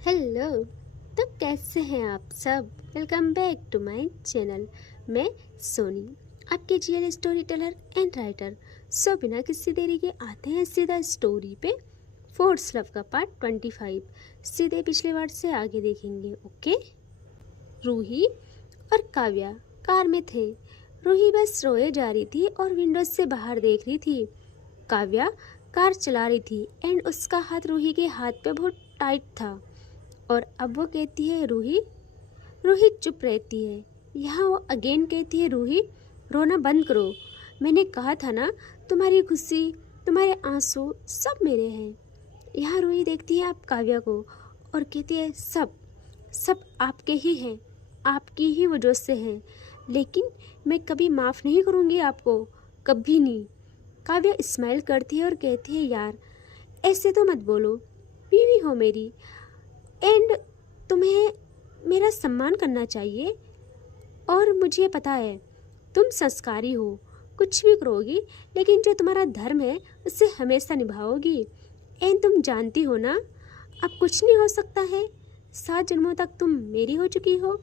Hello. तो कैसे हैं आप सब? Welcome back to my channel. मैं सोनी, आपके GL storyteller and writer. So बिना किसी देरी के आते हैं सीधा स्टोरी पे। फोर्स लव का पार्ट 25 सीधे पिछले वर्ड से आगे देखेंगे। ओके। रूही और काव्या कार में थे। रूही बस रोए जा रही थी और विंडो से बाहर देख रही थी। काव्या कार चला रही थी एंड उसका हाथ रूही के हाथ पे बहुत टाइट था। और अब वो कहती है रूही। रूही चुप रहती है। यहाँ वो अगेन कहती है रूही, रोना बंद करो। मैंने कहा था ना, तुम्हारी खुशी तुम्हारे आंसू सब मेरे हैं। यहाँ रूही देखती है आप काव्या को और कहती है सब सब आपके ही हैं, आपकी ही वजह से हैं। लेकिन मैं कभी माफ़ नहीं करूँगी आपको, कभी नहीं। काव्या स्माइल करती है और कहती है यार ऐसे तो मत बोलो, बीवी हो मेरी एंड तुम्हें मेरा सम्मान करना चाहिए। और मुझे पता है तुम संस्कारी हो, कुछ भी करोगी लेकिन जो तुम्हारा धर्म है उसे हमेशा निभाओगी। एंड तुम जानती हो ना, अब कुछ नहीं हो सकता है। 7 जन्मों तक तुम मेरी हो चुकी हो।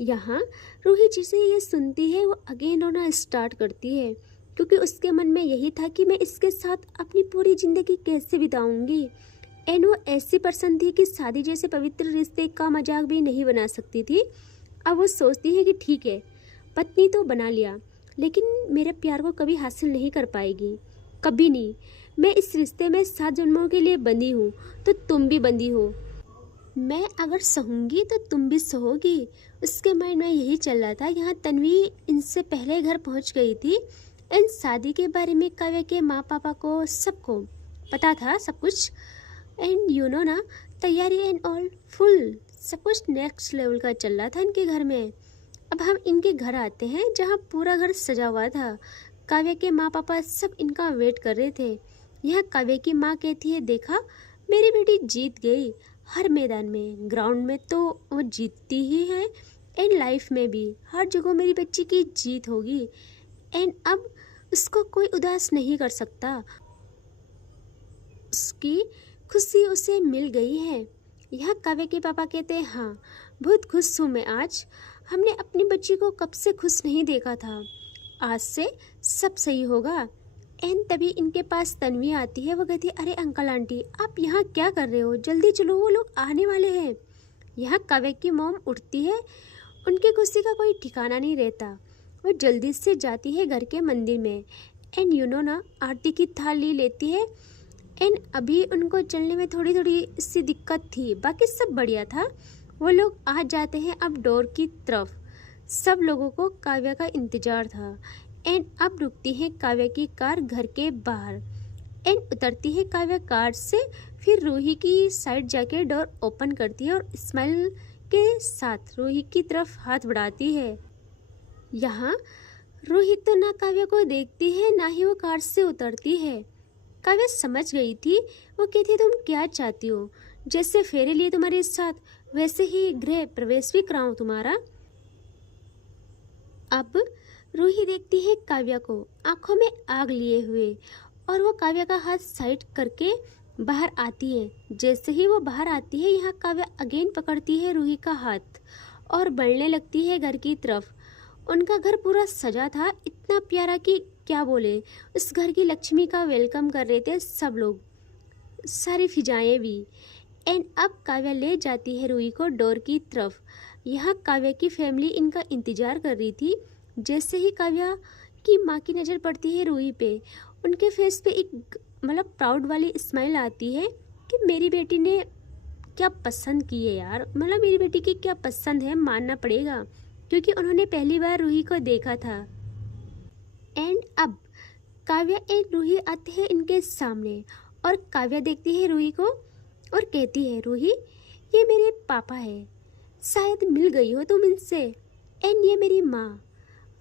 यहाँ रूही जिसे ये सुनती है वो अगेन रोना स्टार्ट करती है, क्योंकि उसके मन में यही था कि मैं इसके साथ अपनी पूरी ज़िंदगी कैसे बिताऊंगी। एंड वो ऐसी पर्सन थी कि शादी जैसे पवित्र रिश्ते का मजाक भी नहीं बना सकती थी। अब वो सोचती है कि ठीक है, पत्नी तो बना लिया लेकिन मेरे प्यार को कभी हासिल नहीं कर पाएगी, कभी नहीं। मैं इस रिश्ते में 7 जन्मों के लिए बंधी हूँ तो तुम भी बंधी हो। मैं अगर सहूँगी तो तुम भी सहोगी। उसके माइंड में यही चल रहा था। यहाँ तन्वी इनसे पहले घर पहुँच गई थी एंड शादी के बारे में काव्या के माँ पापा को सबको पता था सब कुछ। एंड यू नो ना, तैयारी एंड ऑल फुल, सब कुछ नेक्स्ट लेवल का चल रहा था इनके घर में। अब हम इनके घर आते हैं जहाँ पूरा घर सजा हुआ था। काव्या के माँ पापा सब इनका वेट कर रहे थे। यह काव्या की माँ कहती है देखा मेरी बेटी जीत गई। हर मैदान में, ग्राउंड में तो वो जीतती ही है एंड लाइफ में भी हर जगह मेरी बच्ची की जीत होगी। एंड अब उसको कोई उदास नहीं कर सकता, उसकी खुशी उसे मिल गई है। यह काव्या के पापा कहते हैं हाँ बहुत खुश हूँ मैं आज। हमने अपनी बच्ची को कब से खुश नहीं देखा था। आज से सब सही होगा। एंड तभी इनके पास तन्वी आती है। वो कहती है अरे अंकल आंटी आप यहाँ क्या कर रहे हो, जल्दी चलो वो लोग आने वाले हैं। यहाँ काव्या की मॉम उठती है, उनकी खुशी का कोई ठिकाना नहीं रहता। वो जल्दी से जाती है घर के मंदिर में एंड यू नो ना, आरती की थाली लेती है। एंड अभी उनको चलने में थोड़ी थोड़ी सी दिक्कत थी, बाकी सब बढ़िया था। वो लोग आ जाते हैं अब डोर की तरफ। सब लोगों को काव्या का इंतजार था। एंड अब रुकती है काव्या की कार घर के बाहर। एंड उतरती है काव्या कार से, फिर रूही की साइड जाके डोर ओपन करती है और स्माइल के साथ रूही की तरफ हाथ बढ़ाती है। यहाँ रूही तो ना काव्या को देखती है ना ही वो कार से उतरती है। काव्या समझ गई थी। वो कहती तुम क्या चाहती हो, जैसे फेरे लिए तुम्हारे साथ वैसे ही गृह प्रवेश भी कराऊं तुम्हारा। अब रूही देखती है काव्या को आंखों में आग लिए हुए और वो काव्या का हाथ साइड करके बाहर आती है। जैसे ही वो बाहर आती है यहाँ काव्या अगेन पकड़ती है रूही का हाथ और बढ़ने लगती है घर की तरफ। उनका घर पूरा सजा था, इतना प्यारा कि क्या बोले। उस घर की लक्ष्मी का वेलकम कर रहे थे सब लोग, सारी फिजाएं भी। एंड अब काव्या ले जाती है रूही को डोर की तरफ। यहाँ काव्या की फैमिली इनका इंतजार कर रही थी। जैसे ही काव्या की माँ की नज़र पड़ती है रूही पे, उनके फेस पे एक मतलब प्राउड वाली स्माइल आती है कि मेरी बेटी ने क्या पसंद की है यार, मतलब मेरी बेटी की क्या पसंद है, मानना पड़ेगा क्योंकि उन्होंने पहली बार रूही को देखा था। एंड अब काव्या एंड रूही आते हैं इनके सामने और काव्या देखती है रूही को और कहती है रूही ये मेरे पापा है, शायद मिल गई हो तुम इनसे। एंड ये मेरी माँ।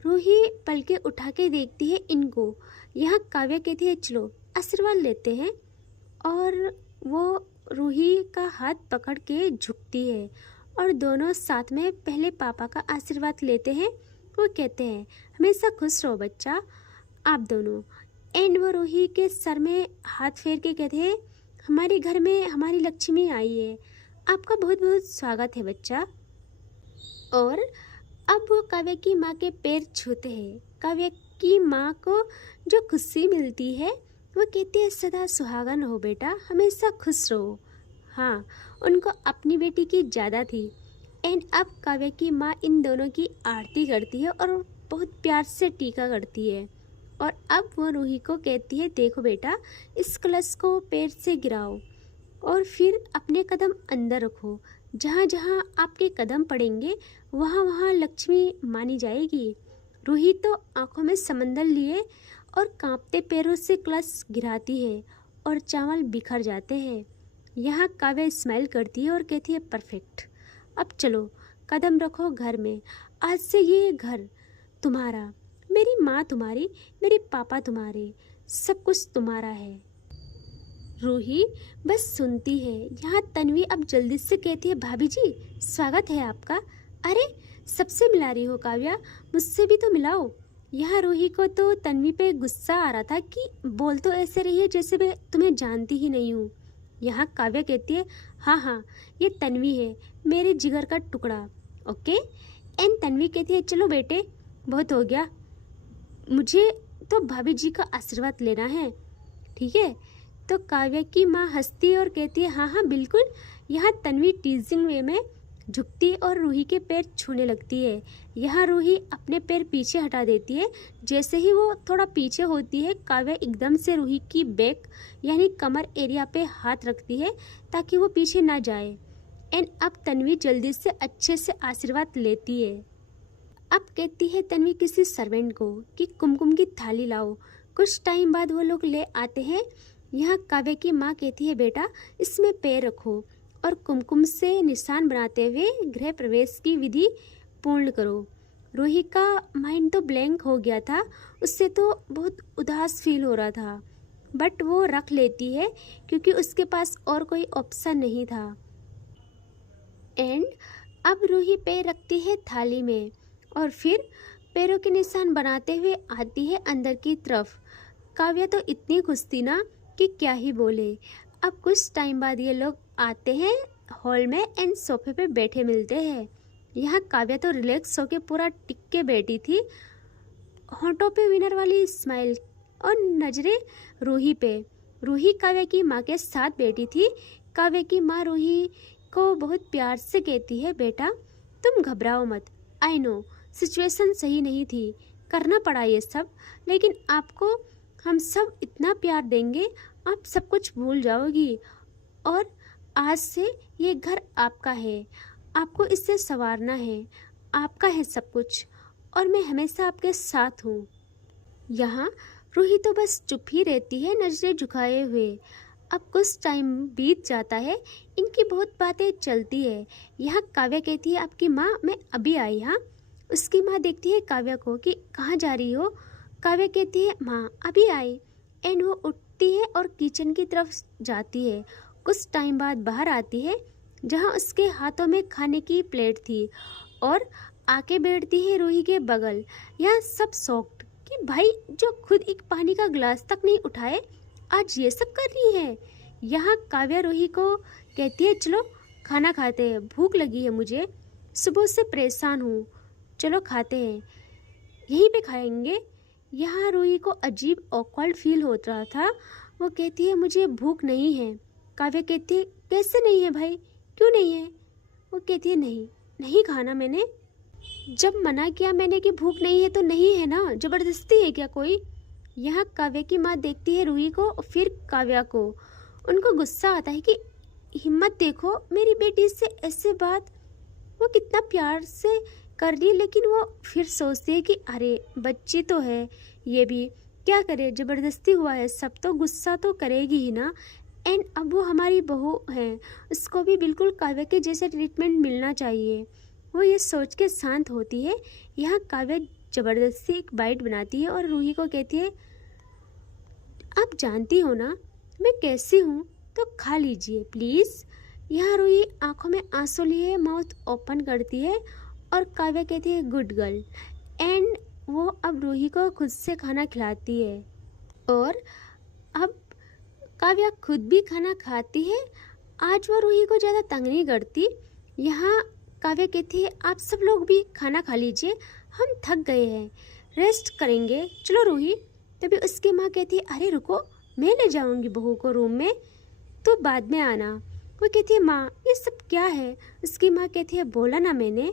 रूही पलके उठा के देखती है इनको। यहाँ काव्या कहती है चलो आशीर्वाद लेते हैं और वो रूही का हाथ पकड़ के झुकती है और दोनों साथ में पहले पापा का आशीर्वाद लेते हैं। वो कहते हैं हमेशा खुश रहो बच्चा आप दोनों। एंड वो रूही के सर में हाथ फेर के कहते हैं हमारे घर में हमारी लक्ष्मी आई है, आपका बहुत बहुत स्वागत है बच्चा। और अब वो काव्या की माँ के पैर छूते हैं। काव्या की माँ को जो खुशी मिलती है वो कहती है सदा सुहागन हो बेटा, हमेशा खुश रहो। हाँ, उनको अपनी बेटी की ज़्यादा थी। एंड अब काव्या की माँ इन दोनों की आरती करती है और बहुत प्यार से टीका करती है। और अब वो रूही को कहती है देखो बेटा, इस कलश को पैर से गिराओ और फिर अपने कदम अंदर रखो। जहाँ जहाँ आपके कदम पड़ेंगे वहाँ वहाँ लक्ष्मी मानी जाएगी। रूही तो आंखों में समंदर लिए और कांपते पैरों से कलश गिराती है और चावल बिखर जाते हैं। यहाँ काव्या स्माइल करती है और कहती है परफेक्ट। अब चलो कदम रखो घर में। आज से ये घर तुम्हारा, मेरी माँ तुम्हारी, मेरे पापा तुम्हारे, सब कुछ तुम्हारा है। रूही बस सुनती है। यहाँ तन्वी अब जल्दी से कहती है भाभी जी स्वागत है आपका। अरे सबसे मिला रही हो काव्या, मुझसे भी तो मिलाओ। यहाँ रूही को तो तन्वी पे गुस्सा आ रहा था कि बोल तो ऐसे रही है जैसे मैं तुम्हें जानती ही नहीं हूँ। यहाँ काव्या कहती है हाँ हाँ ये तन्वी है, मेरे जिगर का टुकड़ा। ओके। एंड तन्वी कहती है चलो बेटे बहुत हो गया, मुझे तो भाभी जी का आशीर्वाद लेना है, ठीक है। तो काव्या की माँ हंसती है और कहती है हाँ हाँ बिल्कुल। यहाँ तन्वी टीजिंग वे में झुकती और रूही के पैर छूने लगती है। यहाँ रूही अपने पैर पीछे हटा देती है। जैसे ही वो थोड़ा पीछे होती है काव्या एकदम से रूही की बैक यानी कमर एरिया पे हाथ रखती है ताकि वो पीछे ना जाए। एंड अब तन्वी जल्दी से अच्छे से आशीर्वाद लेती है। अब कहती है तन्वी किसी सर्वेंट को कि कुमकुम की थाली लाओ। कुछ टाइम बाद वो लोग ले आते हैं। यहाँ काव्या की माँ कहती है बेटा इसमें पैर रखो और कुमकुम से निशान बनाते हुए गृह प्रवेश की विधि पूर्ण करो। रूही का माइंड तो ब्लैंक हो गया था, उससे तो बहुत उदास फील हो रहा था, बट वो रख लेती है क्योंकि उसके पास और कोई ऑप्शन नहीं था। एंड अब रूही पैर रखती है थाली में और फिर पैरों के निशान बनाते हुए आती है अंदर की तरफ। काव्या तो इतनी खुश थी ना कि क्या ही बोले। अब कुछ टाइम बाद ये लोग आते हैं हॉल में एंड सोफे पे बैठे मिलते हैं। यहाँ काव्या तो रिलैक्स होके पूरा टिक के बैठी थी, होंठों पे विनर वाली स्माइल और नजरें रूही पे। रूही काव्या की माँ के साथ बैठी थी। काव्या की माँ रूही को बहुत प्यार से कहती है बेटा तुम घबराओ मत, आई नो सिचुएशन सही नहीं थी, करना पड़ा ये सब, लेकिन आपको हम सब इतना प्यार देंगे आप सब कुछ भूल जाओगी। और आज से ये घर आपका है, आपको इससे संवारना है, आपका है सब कुछ और मैं हमेशा आपके साथ हूँ। यहाँ रूही तो बस चुप ही रहती है नजरें झुकाए हुए। अब कुछ टाइम बीत जाता है, इनकी बहुत बातें चलती है। यहाँ काव्या कहती है आपकी माँ मैं अभी आई। हाँ, उसकी माँ देखती है काव्या को कि कहाँ जा रही हो। काव्या कहती है माँ अभी आई। एंड वो उठती है और किचन की तरफ जाती है। कुछ टाइम बाद बाहर आती है जहाँ उसके हाथों में खाने की प्लेट थी और आके बैठती है रूही के बगल। यहाँ सब शॉक्ड कि भाई जो खुद एक पानी का गिलास तक नहीं उठाए आज ये सब कर रही है। यहाँ काव्या रूही को कहती है चलो खाना खाते हैं, भूख लगी है मुझे, सुबह से परेशान हूँ, चलो खाते हैं, यहीं पे खाएंगे। यहाँ रूही को अजीब ऑकवर्ड फील हो रहा था। वो कहती है मुझे भूख नहीं है। काव्या कहती है कैसे नहीं है भाई, क्यों नहीं है? वो कहती है नहीं खाना, मैंने जब मना किया मैंने कि भूख नहीं है तो नहीं है ना, ज़बरदस्ती है क्या कोई? यहाँ काव्या की माँ देखती है रूही को फिर काव्या को। उनको गुस्सा आता है कि हिम्मत देखो मेरी बेटी से ऐसे बात, वो कितना प्यार से कर रही है, लेकिन वो फिर सोचती है कि अरे बच्ची तो है, ये भी क्या करे, ज़बरदस्ती हुआ है, सब तो गुस्सा तो करेगी ही ना। एंड अब वो हमारी बहू है, उसको भी बिल्कुल काव्या के जैसे ट्रीटमेंट मिलना चाहिए। वो ये सोच के शांत होती है। यहाँ काव्या ज़बरदस्ती एक बाइट बनाती है और रूही को कहती है आप जानती हो ना मैं कैसी हूँ, तो खा लीजिए प्लीज़। यहाँ रूही आंखों में आंसू लिए माउथ ओपन करती है और काव्या कहती है गुड गर्ल। एंड वो अब रूही को खुद से खाना खिलाती है और अब काव्या खुद भी खाना खाती है आज वो रूही को ज़्यादा तंग नहीं करती। यहाँ काव्या कहती है आप सब लोग भी खाना खा लीजिए, हम थक गए हैं, रेस्ट करेंगे, चलो रूही। तभी उसकी माँ कहती है अरे रुको, मैं ले जाऊंगी बहू को रूम में, तो बाद में आना। वो कहती है माँ ये सब क्या है। उसकी माँ कहती है बोला ना मैंने।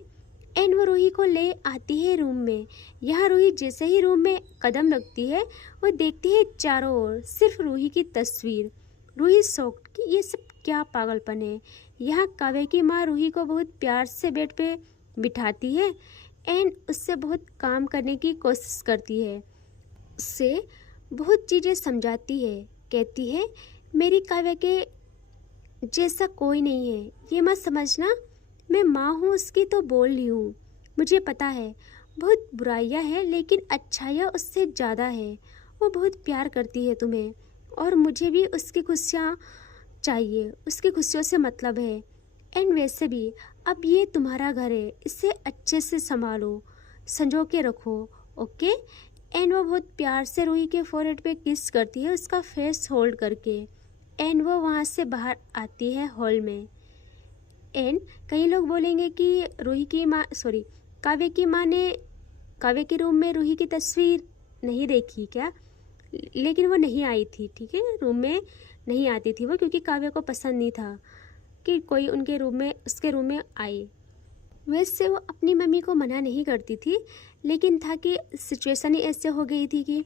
एंड वो रूही को ले आती है रूम में। यहाँ रूही जैसे ही रूम में कदम रखती है वो देखती है चारों ओर सिर्फ रूही की तस्वीर। रूही शॉक्ड कि ये सब क्या पागलपन है। यहाँ काव्या की माँ रूही को बहुत प्यार से बेड पे बिठाती है एंड उससे बहुत काम करने की कोशिश करती है, उससे बहुत चीज़ें समझाती है। कहती है मेरी काव्या के जैसा कोई नहीं है, ये मत समझना, मैं माँ हूँ उसकी तो बोल रही हूँ। मुझे पता है बहुत बुराइयाँ हैं लेकिन अच्छाइयाँ उससे ज़्यादा है। वो बहुत प्यार करती है तुम्हें और मुझे भी उसकी खुशियाँ चाहिए, उसकी खुशियों से मतलब है। एंड वैसे भी अब ये तुम्हारा घर है, इसे अच्छे से संभालो, संजो के रखो, ओके। एंड वो बहुत प्यार से रूही के फोरहेड पे किस करती है, उसका फेस होल्ड करके। एंड वो वहाँ से बाहर आती है हॉल में। एंड कई लोग बोलेंगे कि रूही की माँ काव्या की माँ ने काव्या के रूम में रूही की तस्वीर नहीं देखी क्या, लेकिन वो नहीं आई थी, ठीक है, रूम में नहीं आती थी वो, क्योंकि काव्या को पसंद नहीं था कि कोई उसके रूम में आए। वैसे वो अपनी मम्मी को मना नहीं करती थी, लेकिन था कि सिचुएशन ही ऐसे हो गई थी कि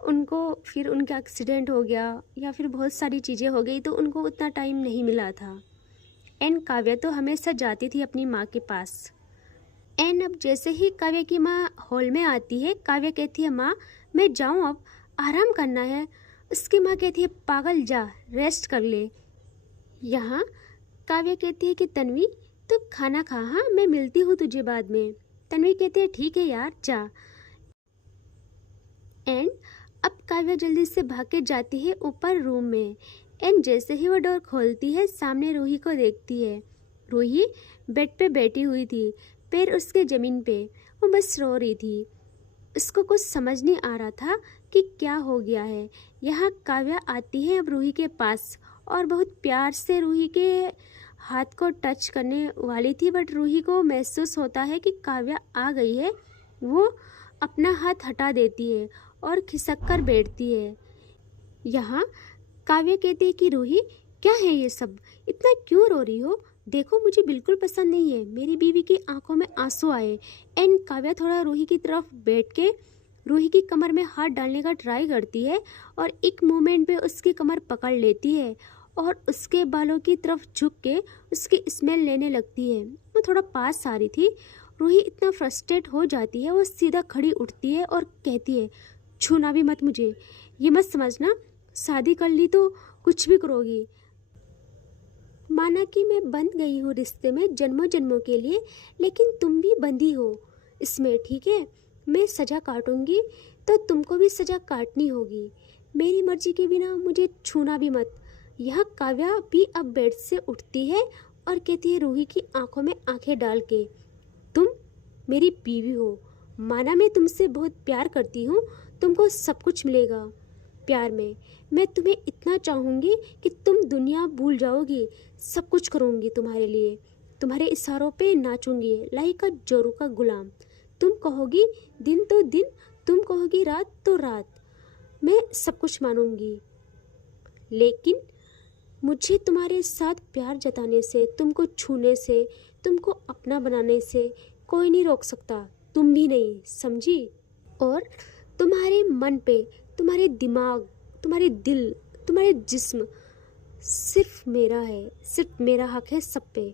उनको फिर उनका एक्सीडेंट हो गया या फिर बहुत सारी चीज़ें हो गई, तो उनको उतना टाइम नहीं मिला था। एंड काव्या तो हमेशा जाती थी अपनी माँ के पास। एंड अब जैसे ही काव्या की माँ हॉल में आती है, काव्या कहती है माँ मैं जाऊँ, अब आराम करना है। उसकी माँ कहती है पागल जा, रेस्ट कर ले। यहाँ काव्या कहती है कि तन्वी तू खाना खा, हाँ मैं मिलती हूँ तुझे बाद में। तन्वी कहती है ठीक है यार जा। एंड अब काव्या जल्दी से भाग के जाती है ऊपर रूम में। एंड जैसे ही वो डोर खोलती है सामने रूही को देखती है। रूही बेड पे बैठी हुई थी, पैर उसके ज़मीन पे, वो बस रो रही थी। उसको कुछ समझ नहीं आ रहा था कि क्या हो गया है। यहाँ काव्या आती है अब रूही के पास और बहुत प्यार से रूही के हाथ को टच करने वाली थी, बट रूही को महसूस होता है कि काव्या आ गई है। वो अपना हाथ हटा देती है और खिसक कर बैठती है। यहाँ काव्या कहती है कि रूही क्या है ये सब, इतना क्यों रो रही हो, देखो मुझे बिल्कुल पसंद नहीं है। मेरी बीवी की आंखों में आंसू आए। एंड काव्या थोड़ा रूही की तरफ बैठ के रूही की कमर में हाथ डालने का ट्राई करती है और एक मोमेंट पे उसकी कमर पकड़ लेती है और उसके बालों की तरफ झुक के उसकी स्मेल लेने लगती है। वो थोड़ा पास आ रही थी। रूही इतना फ्रस्ट्रेट हो जाती है, वो सीधा खड़ी उठती है और कहती है छूना भी मत मुझे, ये मत समझना शादी कर ली तो कुछ भी करोगी। माना कि मैं बंध गई हूँ रिश्ते में जन्मों जन्मों के लिए, लेकिन तुम भी बंधी हो इसमें, ठीक है। मैं सज़ा काटूंगी तो तुमको भी सज़ा काटनी होगी। मेरी मर्जी के बिना मुझे छूना भी मत। यह काव्या भी अब बेड से उठती है और कहती है रूही की आंखों में आंखें डाल के, तुम मेरी बीवी हो, माना मैं तुमसे बहुत प्यार करती हूँ, तुमको सब कुछ मिलेगा प्यार में। मैं तुम्हें इतना चाहूँगी कि तुम दुनिया भूल जाओगी, सब कुछ करूँगी तुम्हारे लिए, तुम्हारे इशारों पे नाचूंगी लाइक का जोरू का गुलाम। तुम कहोगी दिन तो दिन, तुम कहोगी रात तो रात, मैं सब कुछ मानूंगी। लेकिन मुझे तुम्हारे साथ प्यार जताने से, तुमको छूने से, तुमको अपना बनाने से कोई नहीं रोक सकता, तुम भी नहीं, समझी। और तुम्हारे मन पे, तुम्हारे दिमाग, तुम्हारे दिल, तुम्हारे जिस्म सिर्फ मेरा है, सिर्फ मेरा हक है सब पे।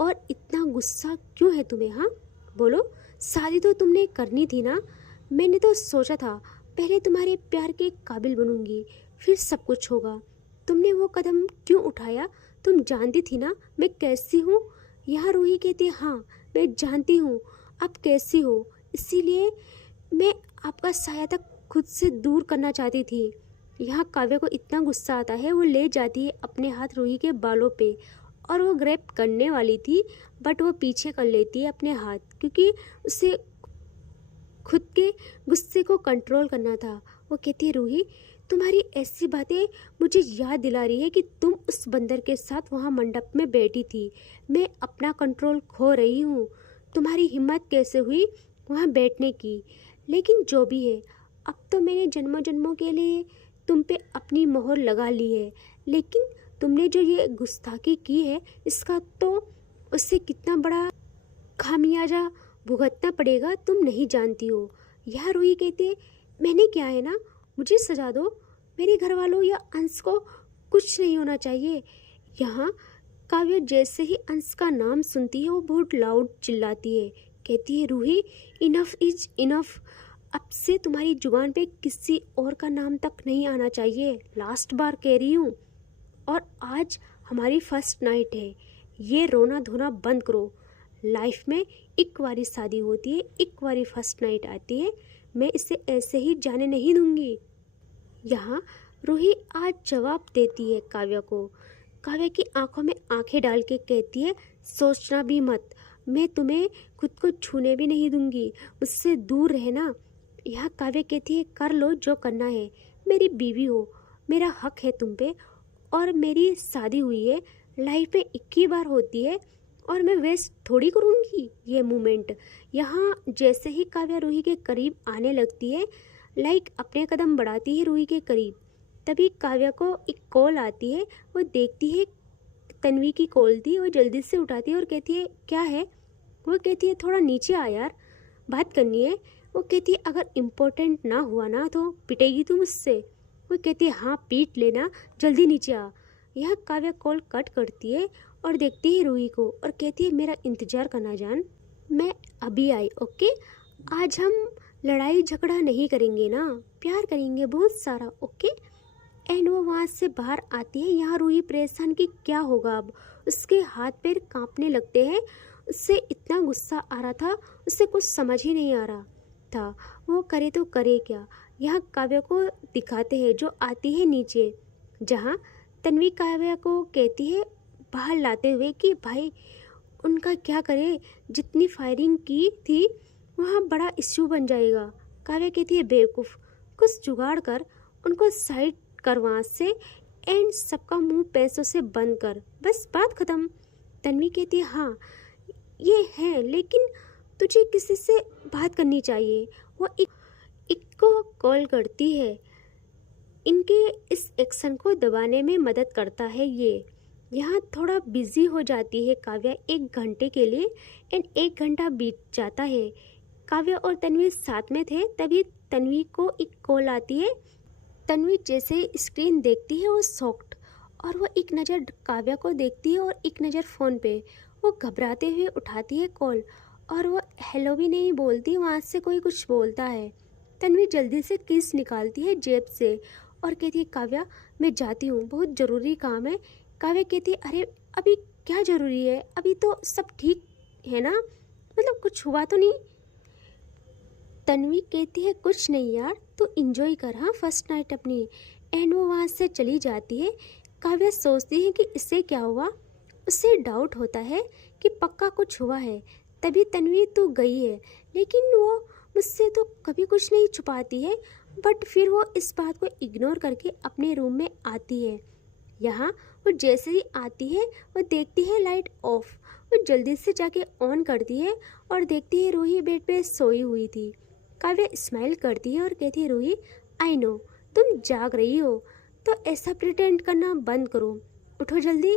और इतना गुस्सा क्यों है तुम्हें, हाँ बोलो। शादी तो तुमने करनी थी ना। मैंने तो सोचा था पहले तुम्हारे प्यार के काबिल बनूंगी, फिर सब कुछ होगा। तुमने वो कदम क्यों उठाया, तुम जानती थी ना मैं कैसी हूँ। यहाँ रूही कहती है हाँ मैं जानती हूँ आप कैसी हो, इसीलिए मैं आपका साया तक खुद से दूर करना चाहती थी। यहाँ काव्या को इतना गुस्सा आता है, वो ले जाती है अपने हाथ रूही के बालों पे और वो ग्रैब करने वाली थी, बट वो पीछे कर लेती है अपने हाथ, क्योंकि उसे खुद के गुस्से को कंट्रोल करना था। वो कहती है रूही तुम्हारी ऐसी बातें मुझे याद दिला रही है कि तुम उस बंदर के साथ वहाँ मंडप में बैठी थी। मैं अपना कंट्रोल खो रही हूँ। तुम्हारी हिम्मत कैसे हुई वहाँ बैठने की? लेकिन जो भी है, अब तो मैंने जन्मों जन्मों के लिए तुम पे अपनी मोहर लगा ली है। लेकिन तुमने जो ये गुस्ताखी की है, इसका तो उससे कितना बड़ा खामियाजा भुगतना पड़ेगा तुम नहीं जानती हो। यह रूही कहते, मैंने क्या है ना, मुझे सजा दो। मेरे घर वालों या अंश को कुछ नहीं होना चाहिए। यहाँ काव्या जैसे ही अंश का नाम सुनती है वो बहुत लाउड चिल्लाती है। कहती है, रूही इनफ इज इनफ। अब से तुम्हारी जुबान पे किसी और का नाम तक नहीं आना चाहिए। लास्ट बार कह रही हूँ। और आज हमारी फर्स्ट नाइट है। ये रोना धोना बंद करो। लाइफ में एक बारी शादी होती है, एक बारी फर्स्ट नाइट आती है। मैं इसे ऐसे ही जाने नहीं दूंगी। यहाँ रूही आज जवाब देती है काव्या को। काव्या की आंखों में आंखें डाल के कहती है, सोचना भी मत। मैं तुम्हें खुद को छूने भी नहीं दूंगी। मुझसे दूर रहना। यहाँ काव्या कहती है, कर लो जो करना है। मेरी बीवी हो, मेरा हक है तुम पे। और मेरी शादी हुई है, लाइफ में एक ही बार होती है और मैं वेस्ट थोड़ी करूँगी ये मोमेंट। यहाँ जैसे ही काव्या रूही के करीब आने लगती है, लाइक अपने कदम बढ़ाती है रूही के करीब, तभी काव्या को एक कॉल आती है। वो देखती है तन्वी की कॉल थी। वो जल्दी से उठाती है और कहती है, क्या है? वो कहती है, थोड़ा नीचे आ यार, बात करनी है। वो कहती है, अगर इम्पोर्टेंट ना हुआ ना तो पिटेगी तू मुझसे। वो कहती है, हाँ पीट लेना, जल्दी नीचे आ। यह काव्या कॉल कट करती है और देखती है रूही को और कहती है, मेरा इंतज़ार करना जान, मैं अभी आई। ओके, आज हम लड़ाई झगड़ा नहीं करेंगे ना, प्यार करेंगे बहुत सारा। ओके। एंड वो वहाँ से बाहर आती है। यहाँ रूही परेशान कि क्या होगा अब। उसके हाथ पैर कांपने लगते हैं। उससे इतना गुस्सा आ रहा था, उससे कुछ समझ ही नहीं आ रहा था वो करे तो करे क्या। यहाँ काव्या को दिखाते हैं जो आती है नीचे, जहाँ तन्वी काव्या को कहती है बाहर लाते हुए कि भाई उनका क्या करे, जितनी फायरिंग की थी वहाँ बड़ा इश्यू बन जाएगा। काव्या कहती है, बेवकूफ़, कुछ जुगाड़ कर उनको साइड कर वहाँ से एंड सबका मुंह पैसों से बंद कर, बस बात ख़त्म। तन्वी कहती है, हाँ ये है, लेकिन तुझे किसी से बात करनी चाहिए। वो एक को कॉल करती है। इनके इस एक्शन को दबाने में मदद करता है ये। यहाँ थोड़ा बिजी हो जाती है काव्या 1 घंटे के लिए एंड 1 घंटा बीत जाता है। काव्या और तन्वी साथ में थे, तभी तन्वी को एक कॉल आती है। तन्वी जैसे स्क्रीन देखती है वो शॉक्ड, और वो एक नज़र काव्या को देखती है और एक नज़र फ़ोन पे। वो घबराते हुए उठाती है कॉल और वो हेलो भी नहीं बोलती, वहाँ से कोई कुछ बोलता है। तन्वी जल्दी से किस निकालती है जेब से और कहती है, काव्या मैं जाती हूँ, बहुत ज़रूरी काम है। काव्या कहती है, अरे अभी क्या ज़रूरी है, अभी तो सब ठीक है ना, मतलब कुछ हुआ तो नहीं। तन्वी कहती है, कुछ नहीं यार, तू इंजॉय कर, हाँ फर्स्ट नाइट अपनी। एंड वो वहाँ से चली जाती है। काव्या सोचती है कि इससे क्या हुआ। उससे डाउट होता है कि पक्का कुछ हुआ है, तभी तन्वी तो गई है। लेकिन वो मुझसे तो कभी कुछ नहीं छुपाती है। बट फिर वो इस बात को इग्नोर करके अपने रूम में आती है। यहाँ वो जैसे ही आती है वो देखती है लाइट ऑफ। वो जल्दी से जाके ऑन करती है और देखती है रूही बेड पे सोई हुई थी। काव्या स्माइल करती है और कहती है, रूही आई नो तुम जाग रही हो, तो ऐसा प्रिटेंड करना बंद करो, उठो जल्दी।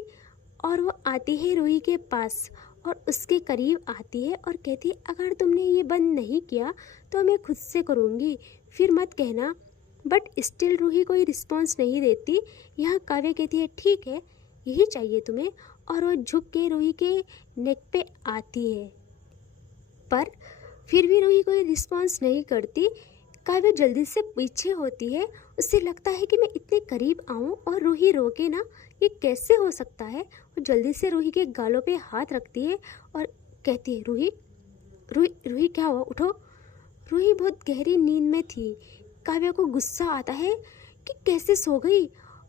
और वो आती है रूही के पास और उसके करीब आती है और कहती है, अगर तुमने ये बंद नहीं किया तो मैं खुद से करूँगी, फिर मत कहना। बट स्टिल रूही कोई रिस्पॉन्स नहीं देती। यहाँ काव्या कहती है, ठीक है यही चाहिए तुम्हें। और वो झुक के रूही के नेक पे आती है, पर फिर भी रूही कोई रिस्पॉन्स नहीं करती। काव्या जल्दी से पीछे होती है। उसे लगता है कि मैं इतने करीब आऊँ और रूही रोके ना, ये कैसे हो सकता है। वो जल्दी से रूही के गालों पे हाथ रखती है और कहती है, रूही रूही रूही क्या हुआ, उठो। रूही बहुत गहरी नींद में थी। काव्या को गुस्सा आता है कि कैसे सो गई,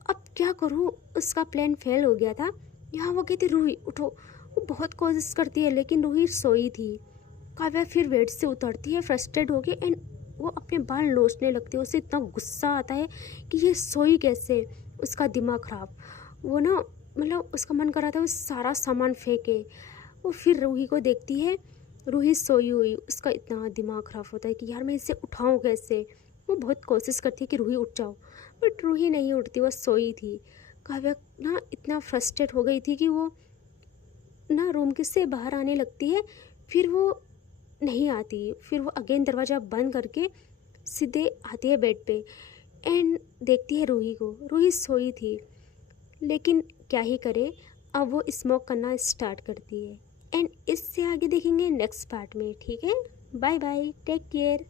अब क्या करूँ, उसका प्लान फेल हो गया था। यहाँ वो कहती, रूही उठो। वो बहुत कोशिश करती है लेकिन रूही सोई थी। काव्या फिर बेड से उतरती है फ्रस्ट्रेट होके एंड वो अपने बाल नोचने लगती है। उसे इतना गुस्सा आता है कि ये सोई कैसे, उसका दिमाग ख़राब। वो ना मतलब उसका मन कर रहा था वो सारा सामान फेंके। वो फिर रूही को देखती है, रूही सोई हुई। उसका इतना दिमाग ख़राब होता है कि यार मैं इसे उठाऊं कैसे। वो बहुत कोशिश करती है कि रूही उठ जाओ, बट रूही नहीं उठती, वो सोई थी। काव्या ना इतना फ्रस्ट्रेट हो गई थी कि वो ना रूम के से बाहर आने लगती है, फिर वो नहीं आती। फिर वो अगेन दरवाज़ा बंद करके सीधे आती है बेड पे एंड देखती है रूही को। रूही सोई थी, लेकिन क्या ही करे, अब वो स्मोक करना स्टार्ट करती है। एंड इससे आगे देखेंगे नेक्स्ट पार्ट में। ठीक है, बाय बाय, टेक केयर।